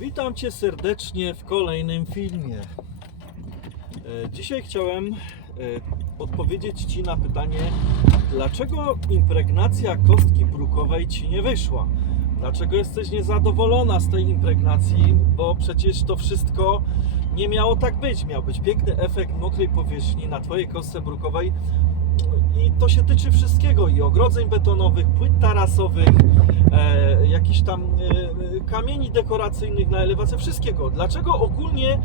Witam Cię serdecznie w kolejnym filmie. E, Dzisiaj chciałem e, odpowiedzieć Ci na pytanie, dlaczego impregnacja kostki brukowej Ci nie wyszła? Dlaczego jesteś niezadowolona z tej impregnacji? Bo przecież to wszystko nie miało tak być. Miał być piękny efekt mokrej powierzchni na Twojej kostce brukowej. I to się tyczy wszystkiego i ogrodzeń betonowych, płyt tarasowych, e, jakichś tam e, e, kamieni dekoracyjnych na elewację, wszystkiego. Dlaczego ogólnie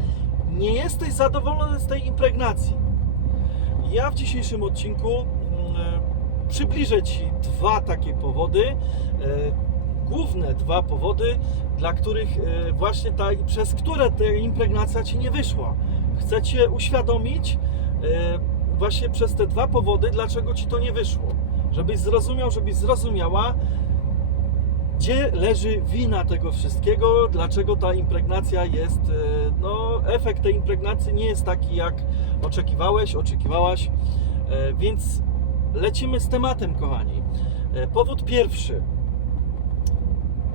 nie jesteś zadowolony z tej impregnacji? Ja w dzisiejszym odcinku mm, e, przybliżę Ci dwa takie powody, e, główne dwa powody, dla których e, właśnie ta, przez które ta impregnacja Ci nie wyszła. Chcę Cię uświadomić e, właśnie przez te dwa powody, dlaczego Ci to nie wyszło. Żebyś zrozumiał, żebyś zrozumiała, gdzie leży wina tego wszystkiego, dlaczego ta impregnacja jest, e, no efekt tej impregnacji nie jest taki jak oczekiwałeś, oczekiwałaś, E, więc lecimy z tematem, kochani. E, Powód pierwszy.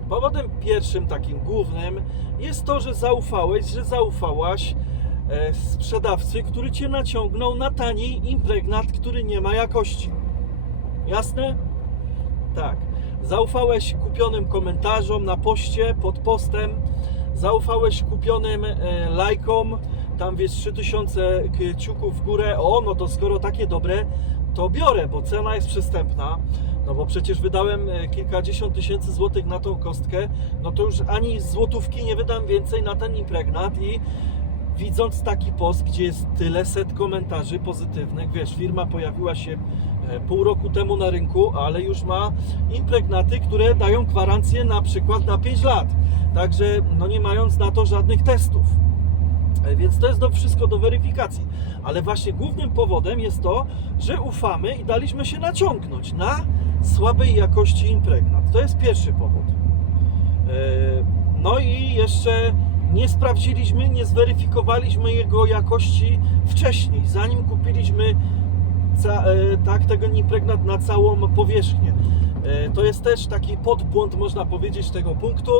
Powodem pierwszym, takim głównym, jest to, że zaufałeś, że zaufałaś sprzedawcy, który cię naciągnął na tani impregnat, który nie ma jakości. Jasne? Tak. Zaufałeś kupionym komentarzom na poście, pod postem. Zaufałeś kupionym e, lajkom. Tam wiesz 3000 kciuków w górę. O, no to skoro takie dobre, to biorę, bo cena jest przystępna. No bo przecież wydałem e, kilkadziesiąt tysięcy złotych na tą kostkę. No to już ani złotówki nie wydam więcej na ten impregnat i widząc taki post, gdzie jest tyle set komentarzy pozytywnych, wiesz, firma pojawiła się e, pół roku temu na rynku, ale już ma impregnaty, które dają gwarancję na przykład na 5 lat. Także no nie mając na to żadnych testów. E, Więc to jest do, wszystko do weryfikacji. Ale właśnie głównym powodem jest to, że ufamy i daliśmy się naciągnąć na słabej jakości impregnat. To jest pierwszy powód. E, No i jeszcze nie sprawdziliśmy, nie zweryfikowaliśmy jego jakości wcześniej, zanim kupiliśmy ca, e, tak, tego impregnat na całą powierzchnię. E, To jest też taki podbłąd, można powiedzieć, tego punktu.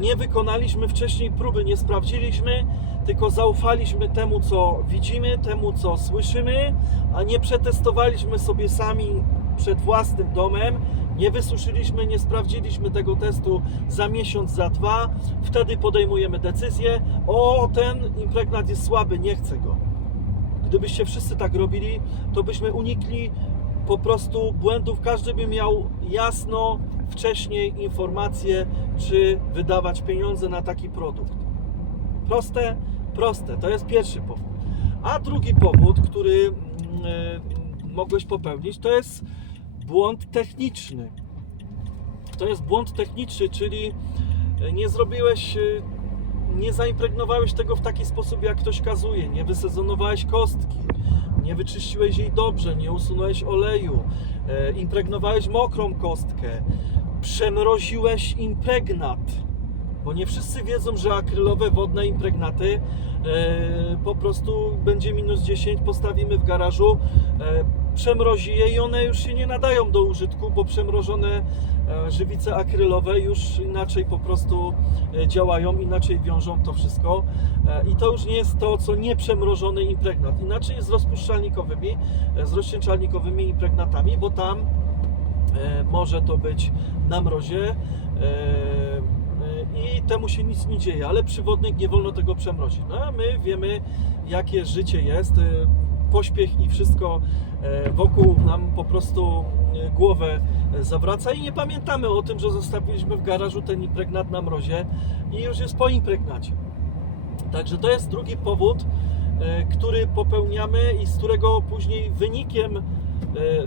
Nie wykonaliśmy wcześniej próby, nie sprawdziliśmy, tylko zaufaliśmy temu, co widzimy, temu, co słyszymy, a nie przetestowaliśmy sobie sami przed własnym domem, nie wysuszyliśmy, nie sprawdziliśmy tego testu za miesiąc, za dwa. Wtedy podejmujemy decyzję: o, ten impregnat jest słaby, nie chcę go. Gdybyście wszyscy tak robili, to byśmy unikli po prostu błędów. Każdy by miał jasno wcześniej informację, czy wydawać pieniądze na taki produkt. Proste, proste. To jest pierwszy powód. A drugi powód, który e, mogłeś popełnić, to jest błąd techniczny. To jest błąd techniczny, czyli e, nie zrobiłeś, e, nie zaimpregnowałeś tego w taki sposób, jak ktoś kazuje, nie wysezonowałeś kostki, nie wyczyściłeś jej dobrze, nie usunąłeś oleju, e, impregnowałeś mokrą kostkę, przemroziłeś impregnat. Bo nie wszyscy wiedzą, że akrylowe wodne impregnaty po prostu będzie minus 10, postawimy w garażu, przemrozi je i one już się nie nadają do użytku, bo przemrożone e, żywice akrylowe już inaczej po prostu e, działają, inaczej wiążą to wszystko e, i to już nie jest to, co nieprzemrożony impregnat. Inaczej jest z rozpuszczalnikowymi, z rozcieńczalnikowymi impregnatami, bo tam może to być na mrozie i temu się nic nie dzieje, ale przywodnik nie wolno tego przemrozić. No a my wiemy, jakie życie jest, pośpiech i wszystko e, wokół nam po prostu e, głowę e, zawraca i nie pamiętamy o tym, że zostawiliśmy w garażu ten impregnat na mrozie i już jest po impregnacie. Także to jest drugi powód, który popełniamy i z którego później wynikiem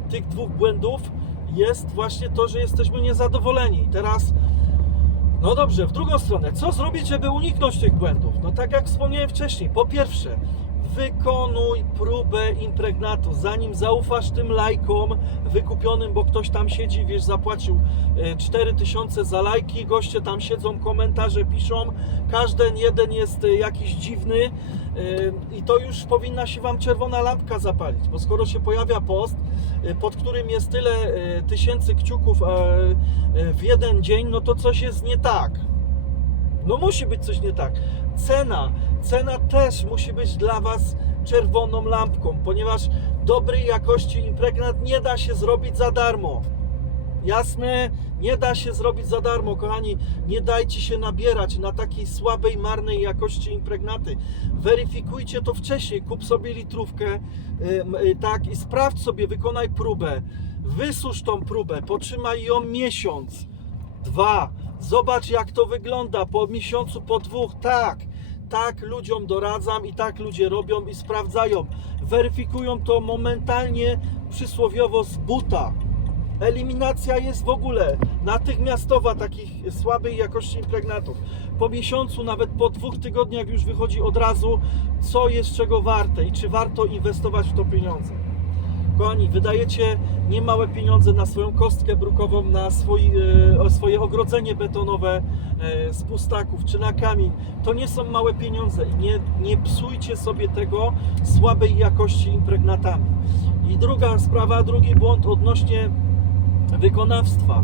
tych dwóch błędów jest właśnie to, że jesteśmy niezadowoleni. Teraz, no dobrze, w drugą stronę, co zrobić, żeby uniknąć tych błędów? No tak jak wspomniałem wcześniej, po pierwsze, wykonuj próbę impregnatu, zanim zaufasz tym lajkom wykupionym, bo ktoś tam siedzi, wiesz, zapłacił e, 4000 za lajki, goście tam siedzą, komentarze piszą, każdy jeden jest e, jakiś dziwny e, i to już powinna się Wam czerwona lampka zapalić, bo skoro się pojawia post, e, pod którym jest tyle e, tysięcy kciuków e, e, w jeden dzień, no to coś jest nie tak. No musi być coś nie tak. Cena, cena też musi być dla Was czerwoną lampką, ponieważ dobrej jakości impregnat nie da się zrobić za darmo. Jasne, nie da się zrobić za darmo, kochani. Nie dajcie się nabierać na takiej słabej, marnej jakości impregnaty. Weryfikujcie to wcześniej. Kup sobie litrówkę, ym, y, tak, i sprawdź sobie, wykonaj próbę. Wysusz tą próbę, potrzymaj ją miesiąc, dwa. Zobacz, jak to wygląda po miesiącu, po dwóch. Tak, tak ludziom doradzam i tak ludzie robią i sprawdzają. Weryfikują to momentalnie, przysłowiowo z buta. Eliminacja jest w ogóle natychmiastowa takich słabej jakości impregnatów. Po miesiącu, nawet po dwóch tygodniach już wychodzi od razu, co jest czego warte i czy warto inwestować w to pieniądze. Kochani, wydajecie niemałe pieniądze na swoją kostkę brukową, na swój, e, swoje ogrodzenie betonowe e, z pustaków czy na kamień. To nie są małe pieniądze i nie, nie psujcie sobie tego słabej jakości impregnatami. I druga sprawa, drugi błąd odnośnie wykonawstwa.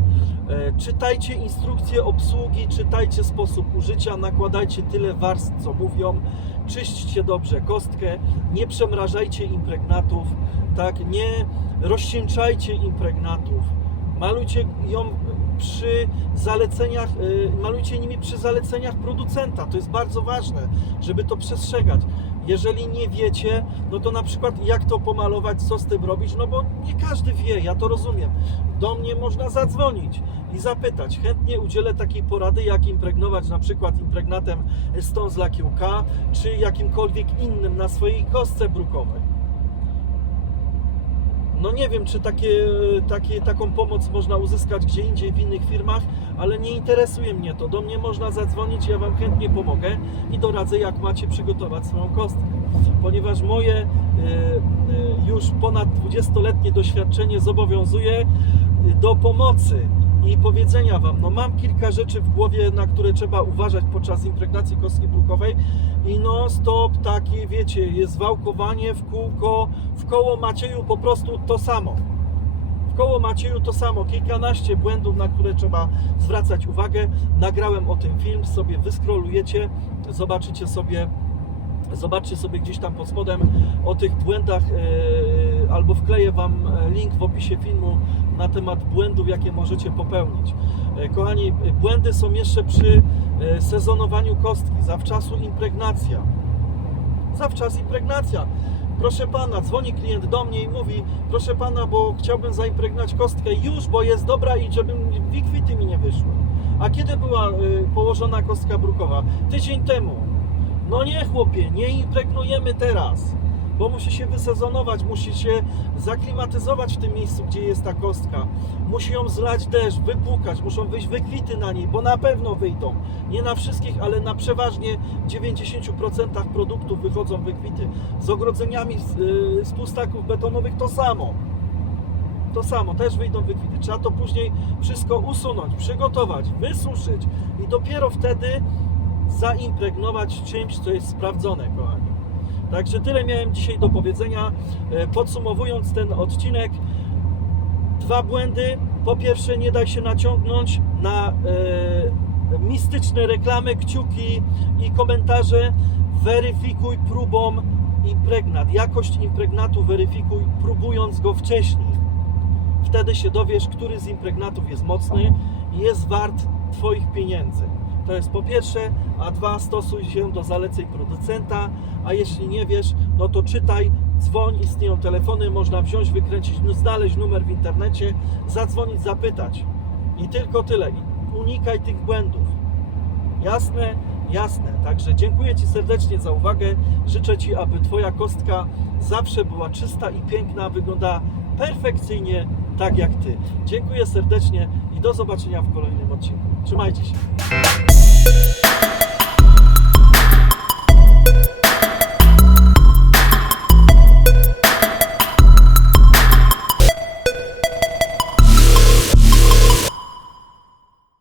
E, Czytajcie instrukcje obsługi, czytajcie sposób użycia, nakładajcie tyle warstw, co mówią, czyśćcie dobrze kostkę, nie przemrażajcie impregnatów, tak, nie rozcieńczajcie impregnatów, malujcie ją przy zaleceniach, e, malujcie nimi przy zaleceniach producenta, to jest bardzo ważne, żeby to przestrzegać. Jeżeli nie wiecie, no to na przykład jak to pomalować, co z tym robić, no bo nie każdy wie, ja to rozumiem. Do mnie można zadzwonić i zapytać. Chętnie udzielę takiej porady, jak impregnować na przykład impregnatem Stone z lakieru K, czy jakimkolwiek innym na swojej kostce brukowej. No nie wiem, czy takie, takie, taką pomoc można uzyskać gdzie indziej w innych firmach, ale nie interesuje mnie to. Do mnie można zadzwonić, ja Wam chętnie pomogę i doradzę, jak macie przygotować swoją kostkę. Ponieważ moje y, y, już ponad 20-letnie doświadczenie zobowiązuje do pomocy i powiedzenia Wam, no mam kilka rzeczy w głowie, na które trzeba uważać podczas impregnacji kostki brukowej. I no stop, takie wiecie, jest wałkowanie w kółko, w koło Macieju po prostu to samo. W koło Macieju to samo, kilkanaście błędów, na które trzeba zwracać uwagę. Nagrałem o tym film, sobie wyskrolujecie, zobaczycie sobie Zobaczcie sobie gdzieś tam pod spodem o tych błędach, e, albo wkleję Wam e, link w opisie filmu na temat błędów, jakie możecie popełnić. E, Kochani, błędy są jeszcze przy e, sezonowaniu kostki, zawczasu impregnacja. Zawczas impregnacja. Proszę pana, dzwoni klient do mnie i mówi: Proszę pana, bo chciałbym zaimpregnać kostkę już, bo jest dobra i żebym wikwity mi nie wyszły. A kiedy była położona kostka brukowa? Tydzień temu. No nie, chłopie, nie impregnujemy teraz, bo musi się wysezonować, musi się zaklimatyzować w tym miejscu, gdzie jest ta kostka. Musi ją zlać deszcz, wypłukać, muszą wyjść wykwity na niej, bo na pewno wyjdą. Nie na wszystkich, ale na przeważnie 90% produktów wychodzą wykwity. Z ogrodzeniami z, y, z pustaków betonowych to samo. To samo, też wyjdą wykwity. Trzeba to później wszystko usunąć, przygotować, wysuszyć i dopiero wtedy zaimpregnować czymś, co jest sprawdzone, kochani. Także tyle miałem dzisiaj do powiedzenia. E, Podsumowując ten odcinek, dwa błędy. Po pierwsze, nie daj się naciągnąć na e, mistyczne reklamy, kciuki i komentarze. Weryfikuj próbą impregnat. Jakość impregnatu weryfikuj, próbując go wcześniej. Wtedy się dowiesz, który z impregnatów jest mocny i jest wart Twoich pieniędzy. To jest po pierwsze, a dwa, stosuj się do zaleceń producenta, a jeśli nie wiesz, no to czytaj, dzwoń, istnieją telefony, można wziąć, wykręcić, znaleźć numer w internecie, zadzwonić, zapytać. I tylko tyle. Unikaj tych błędów. Jasne? Jasne. Także dziękuję Ci serdecznie za uwagę. Życzę Ci, aby Twoja kostka zawsze była czysta i piękna, wygląda perfekcyjnie tak jak Ty. Dziękuję serdecznie i do zobaczenia w kolejnym odcinku. Trzymajcie się.